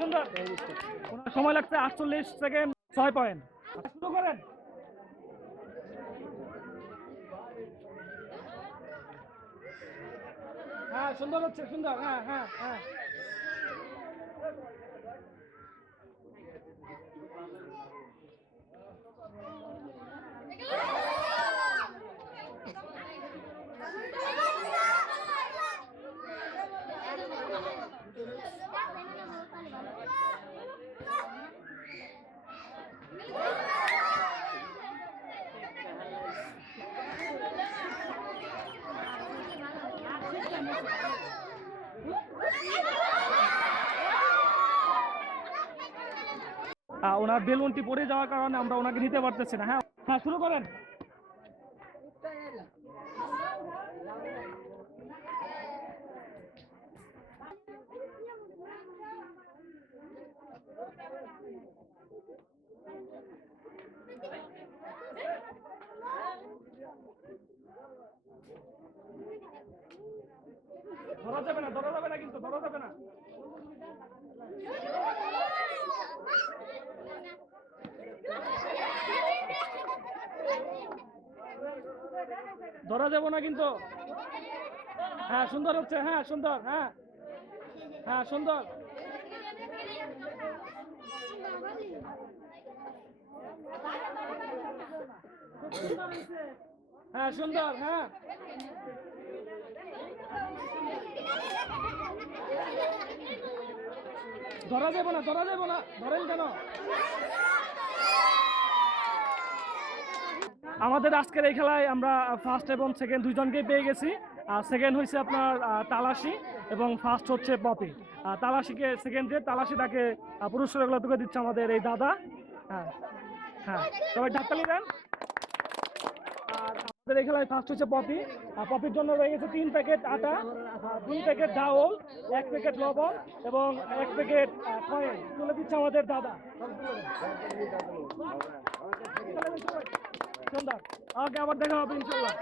সুন্দর। ওনার সময় লাগছে আটচল্লিশ সেকেন্ড, ছয় পয়েন্ট। শুরু করেন। হ্যাঁ সুন্দর হচ্ছে, সুন্দর। হ্যাঁ হ্যাঁ হ্যাঁ। ওনার বেলুনটি পড়ে যাওয়ার কারণে আমরা ওনাকে নিতে পারতেছি না হ্যাঁ? হ্যাঁ শুরু করেন। ধরা যাবে না, ধরা যাবে না কিন্তু, ধরা যাবে না। ধরা যাব না কিন্তু। হ্যাঁ সুন্দর হচ্ছে হ্যাঁ সুন্দর হ্যাঁ। হ্যাঁ সুন্দর। হ্যাঁ সুন্দর হ্যাঁ। ধরা যাব না, ধরা যাব না। ধরেন কেন? আমাদের আজকের এই খেলায় আমরা ফার্স্ট এবং সেকেন্ড দুইজনকেই পেয়ে গেছি। আর সেকেন্ড হয়েছে আপনার তালাশি এবং ফার্স্ট হচ্ছে পপি। তালাশিকে সেকেন্ড যে তালাশি তাকে পুরস্কারগুলো দিচ্ছে আমাদের এই দাদা। হ্যাঁ হ্যাঁ। সবাই ঢাকালি দেন আমাদের এখানে ফার্স্ট হচ্ছে পপি। আর পপির জন্য রয়ে গেছে তিন প্যাকেট আটা, দুই প্যাকেট ডাউল, এক প্যাকেট লবণ এবং এক প্যাকেট কয়েন তুলে দিচ্ছে আমাদের দাদা। সুন্দর ওকে আবার দেখা হবে ইনশাল্লাহ।